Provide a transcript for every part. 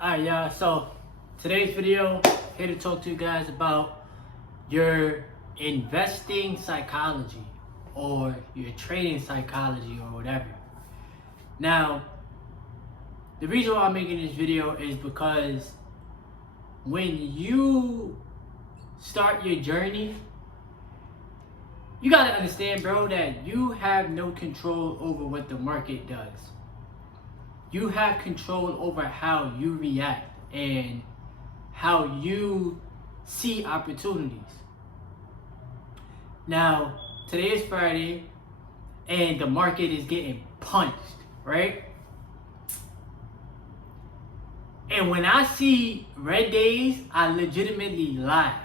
Alright, y'all, so today's video, here to talk to you guys about your investing psychology or your trading psychology or whatever. Now, the reason why I'm making this video is because when you start your journey, you gotta understand, bro, that you have no control over what the market does. You have control over how you react and how you see opportunities. Now, today is Friday and the market is getting punched, right? And when I see red days, I legitimately laugh.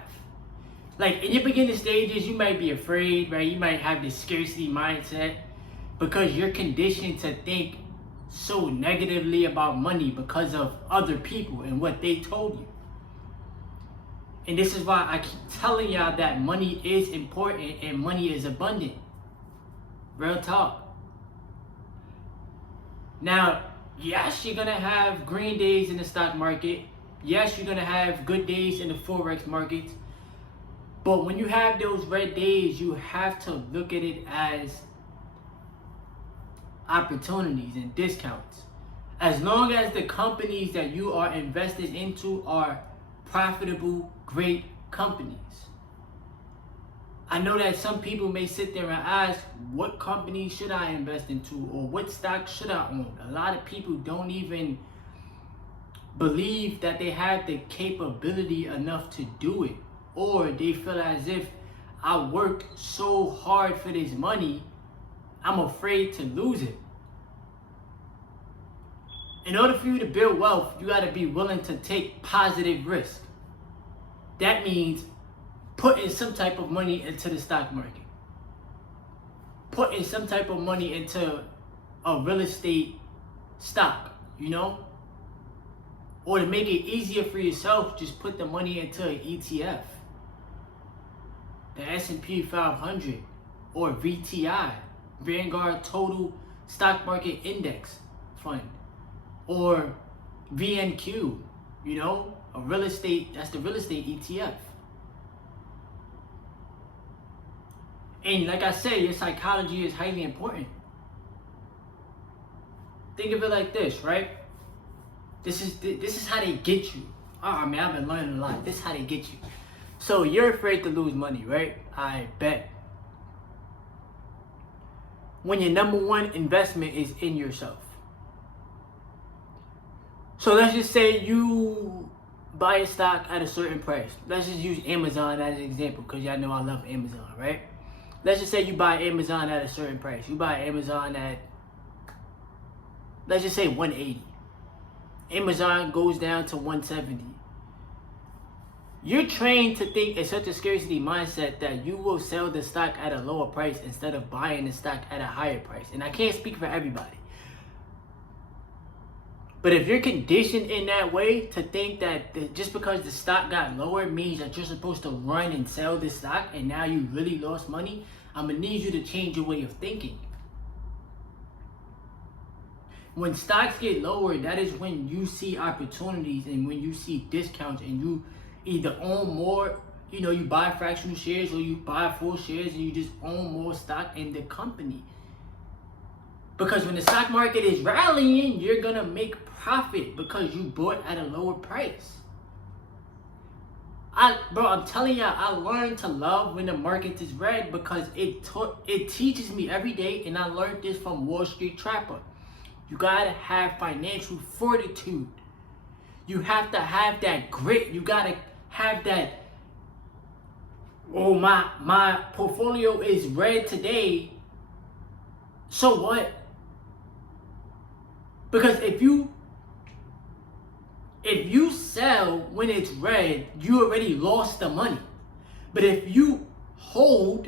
Like in your beginning stages, you might be afraid, right? You might have this scarcity mindset because you're conditioned to think so negatively about money because of other people and what they told you. And this is why I keep telling y'all that money is important and money is abundant. Real talk. Now, yes, you're gonna have green days in the stock market. Yes, you're gonna have good days in the Forex markets. But when you have those red days, you have to look at it as opportunities and discounts. As long as the companies that you are invested into are profitable, great companies. I know that some people may sit there and ask, what company should I invest into or what stock should I own? A lot of people don't even believe that they have the capability enough to do it, or they feel as if I worked so hard for this money, I'm afraid to lose it. In order for you to build wealth, you got to be willing to take positive risk. That means putting some type of money into the stock market, putting some type of money into a real estate stock, or to make it easier for yourself, just put the money into an ETF, the S&P 500 or VTI, Vanguard Total Stock Market Index Fund, or VNQ, a real estate, that's the real estate ETF. And like I said, your psychology is highly important. Think of it like this, right? This is how they get you. Oh man, I've been learning a lot. This is how they get you. So you're afraid to lose money, right? I bet. When your number one investment is in yourself. So let's just say you buy a stock at a certain price. Let's just use Amazon as an example because y'all know I love Amazon, right? Let's just say you buy Amazon at a certain price. You buy Amazon at, let's just say 180. Amazon goes down to 170. You're trained to think in such a scarcity mindset that you will sell the stock at a lower price instead of buying the stock at a higher price. And I can't speak for everybody. But if you're conditioned in that way to think that just because the stock got lower means that you're supposed to run and sell this stock and now you really lost money, I'm going to need you to change your way of thinking. When stocks get lower, that is when you see opportunities and when you see discounts and you either own more, you buy fractional shares or you buy full shares and you just own more stock in the company. Because when the stock market is rallying, you're going to make profit because you bought at a lower price. I'm telling y'all, I learned to love when the market is red because it teaches me every day, and I learned this from Wall Street Trapper. You got to have financial fortitude. You have to have that grit. You got to have that, oh, my portfolio is red today. So what? Because if you sell when it's red, you already lost the money. But if you hold,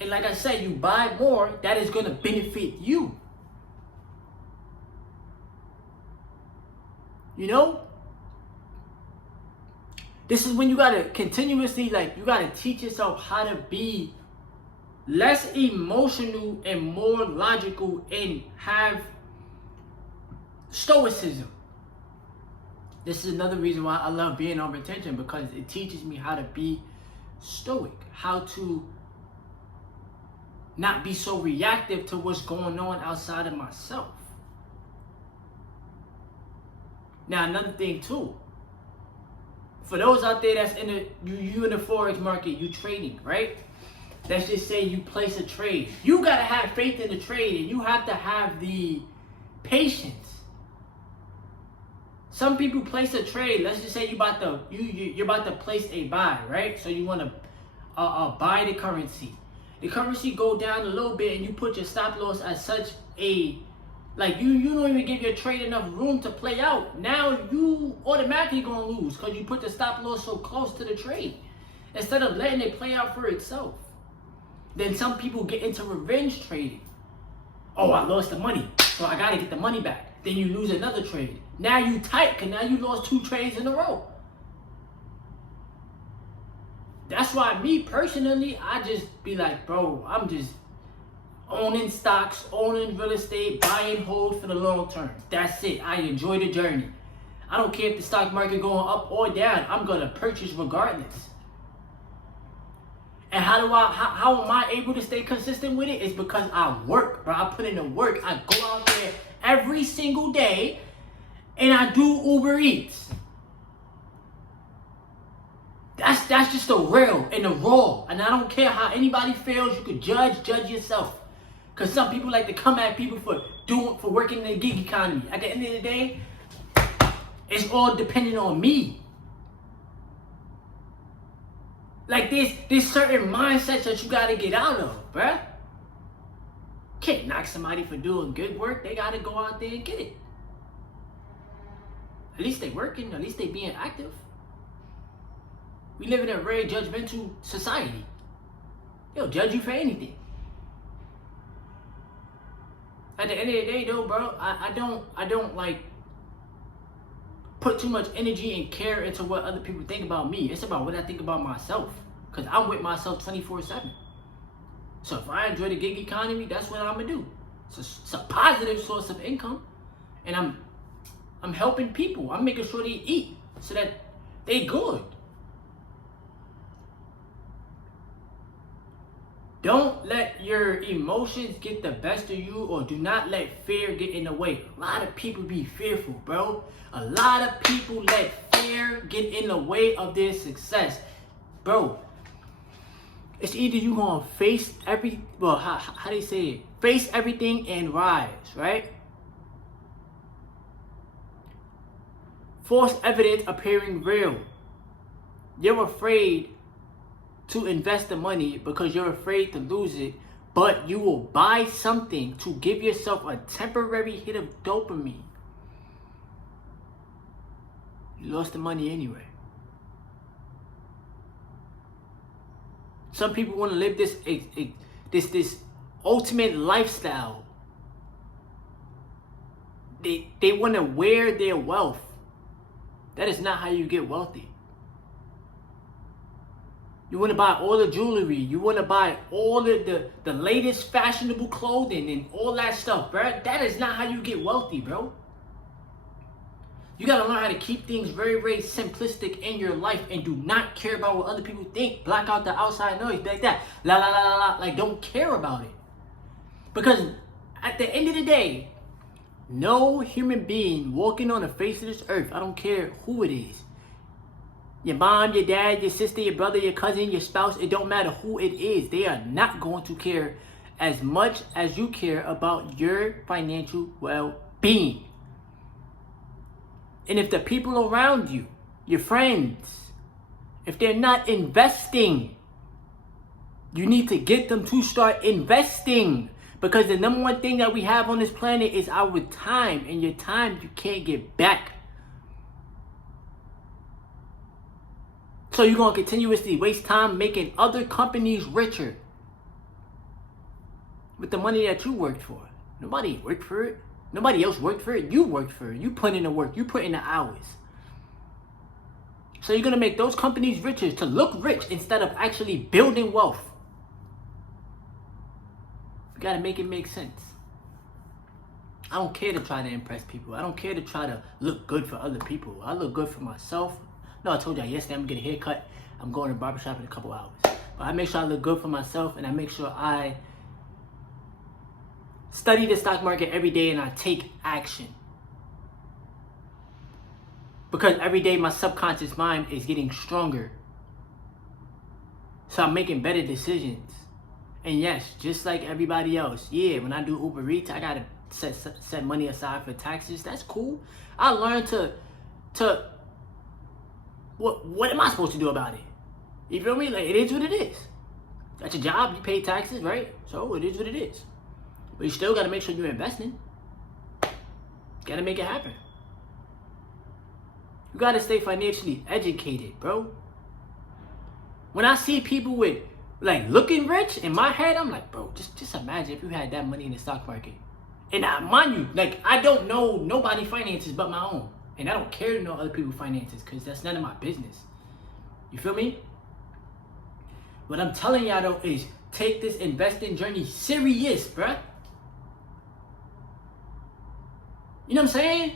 and like I said, you buy more, that is going to benefit you. This is when you got to continuously, you got to teach yourself how to be less emotional and more logical and have stoicism. This is another reason why I love being on retention, because it teaches me how to be stoic, how to not be so reactive to what's going on outside of myself. Now, another thing too, for those out there that's in the Forex market, you trading, right? Let's just say you place a trade. You gotta have faith in the trade, and you have to have the patience. Some people place a trade. Let's just say you're about to place a buy, right? So you want to buy the currency. The currency go down a little bit, and you put your stop loss at such a, like, you don't even give your trade enough room to play out. Now you automatically gonna lose because you put the stop loss so close to the trade instead of letting it play out for itself. Then some people get into revenge trading. Oh, I lost the money, so I gotta get the money back. Then you lose another trade. Now you tight, because now you lost 2 trades in a row. That's why me personally, I just be like, bro, I'm just owning stocks, owning real estate, buy and hold for the long term. That's it. I enjoy the journey. I don't care if the stock market going up or down. I'm going to purchase regardless. And how am I able to stay consistent with it? It's because I work, bro. I put in the work. I go out there every single day and I do Uber Eats. That's just the real and the raw. And I don't care how anybody feels. You could judge yourself. Because some people like to come at people for working in the gig economy. At the end of the day, it's all dependent on me. Like there's certain mindsets that you gotta get out of, bruh. Can't knock somebody for doing good work. They gotta go out there and get it. At least they working. At least they being active. We live in a very judgmental society. They'll judge you for anything. At the end of the day, though, bro, I don't like put too much energy and care into what other people think about me. It's about what I think about myself, because I'm with myself 24/7. So if I enjoy the gig economy, that's what I'm gonna do. It's a positive source of income, and I'm helping people. I'm making sure they eat so that they good. Don't let your emotions get the best of you, or do not let fear get in the way. A lot of people be fearful, bro. A lot of people let fear get in the way of their success. Bro, it's either you gonna face how do you say it? Face everything and rise, right? False evidence appearing real. You're afraid to invest the money because you're afraid to lose it, but you will buy something to give yourself a temporary hit of dopamine. You lost the money anyway. Some people want to live this ultimate lifestyle. They want to wear their wealth. That is not how you get wealthy. You want to buy all the jewelry. You want to buy all the latest fashionable clothing and all that stuff, bro. That is not how you get wealthy, bro. You got to learn how to keep things very, very simplistic in your life and do not care about what other people think. Block out the outside noise like that. La, la, la, la, la. Like, don't care about it. Because at the end of the day, no human being walking on the face of this earth, I don't care who it is, your mom, your dad, your sister, your brother, your cousin, your spouse, it don't matter who it is. They are not going to care as much as you care about your financial well-being. And if the people around you, your friends, if they're not investing, you need to get them to start investing. Because the number one thing that we have on this planet is our time. And your time you can't get back. So you're going to continuously waste time making other companies richer with the money that you worked for. Nobody worked for it. Nobody else worked for it. You worked for it. You put in the work. You put in the hours. So you're going to make those companies richer to look rich instead of actually building wealth. You got to make it make sense. I don't care to try to impress people. I don't care to try to look good for other people. I look good for myself. No, I told y'all yesterday I'm gonna get a haircut. I'm going to the barbershop in a couple hours. But I make sure I look good for myself, and I make sure I study the stock market every day and I take action. Because every day my subconscious mind is getting stronger. So I'm making better decisions. And yes, just like everybody else, yeah, when I do Uber Eats, I gotta set money aside for taxes. That's cool. I learned to what am I supposed to do about it? You feel me? Like, it is what it is. That's your job. You pay taxes, right? So it is what it is. But you still gotta make sure you're investing. Gotta make it happen. You gotta stay financially educated, bro. When I see people with like looking rich, in my head, I'm like, bro, just imagine if you had that money in the stock market. And mind you, like, I don't know nobody's finances but my own. And I don't care to know other people's finances because that's none of my business. You feel me? What I'm telling y'all though is take this investing journey serious, bruh. You know what I'm saying?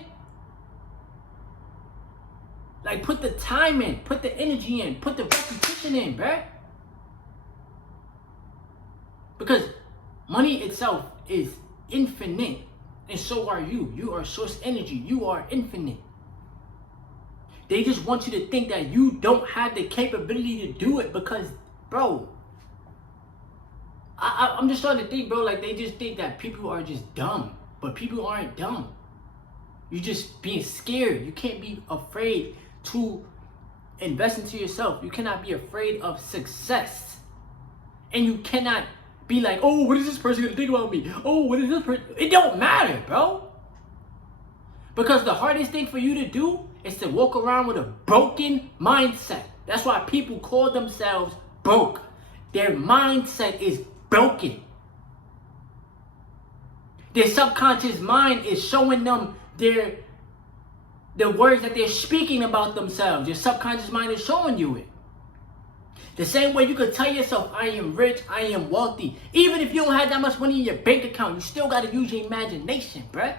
Like, put the time in, put the energy in, put the repetition in, bruh. Because money itself is infinite, and so are you. You are source energy. You are infinite. They just want you to think that you don't have the capability to do it because, bro, I'm just starting to think, bro, like they just think that people are just dumb. But people aren't dumb. You're just being scared. You can't be afraid to invest into yourself. You cannot be afraid of success. And you cannot be like, oh, what is this person gonna think about me? Oh, what is this person? It don't matter, bro. Because the hardest thing for you to do is to walk around with a broken mindset. That's why people call themselves broke. Their mindset is broken. Their subconscious mind is showing them the words that they're speaking about themselves. Your subconscious mind is showing you it. The same way you could tell yourself, I am rich, I am wealthy. Even if you don't have that much money in your bank account, you still got to use your imagination, bruh.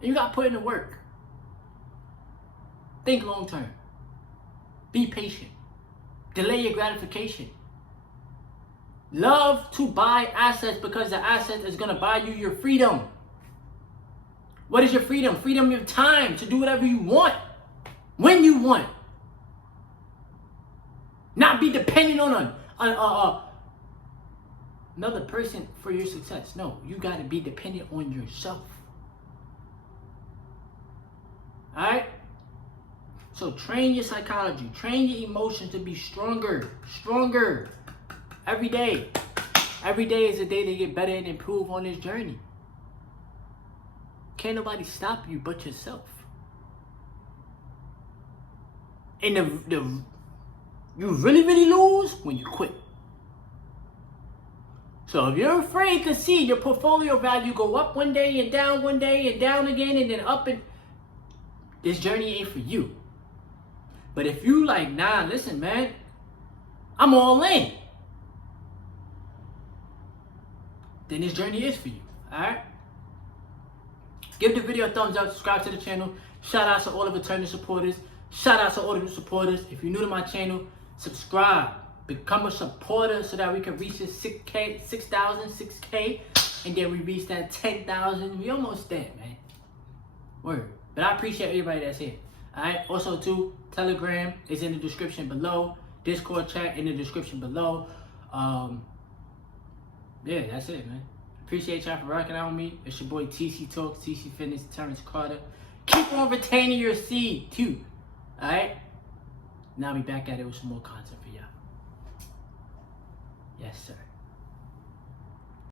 And you got to put in the work. Think long term. Be patient. Delay your gratification. Love to buy assets because the asset is going to buy you your freedom. What is your freedom? Freedom of time to do whatever you want, when you want. Not be dependent on another person for your success. No, you got to be dependent on yourself. All right? So train your psychology. Train your emotions to be stronger. Stronger. Every day. Every day is a day to get better and improve on this journey. Can't nobody stop you but yourself. And you really, really lose when you quit. So if you're afraid to see your portfolio value go up one day and down one day and down again and then up, and this journey ain't for you. But if you like, nah, listen, man, I'm all in, then this journey is for you. Alright? Give the video a thumbs up, subscribe to the channel. Shout out to all the returning supporters. Shout out to all the new supporters. If you're new to my channel, subscribe. Become a supporter so that we can reach this 6K, 6K, and then we reach that 10,000. We almost there, man. Word. But I appreciate everybody that's here. Alright? Also, too, Telegram is in the description below. Discord chat in the description below. Yeah, that's it, man. Appreciate y'all for rocking out with me. It's your boy TC Talks, TC Fitness, Terrence Carter. Keep on retaining your seed, too. Alright? Now I'll be back at it with some more content for y'all. Yes, sir.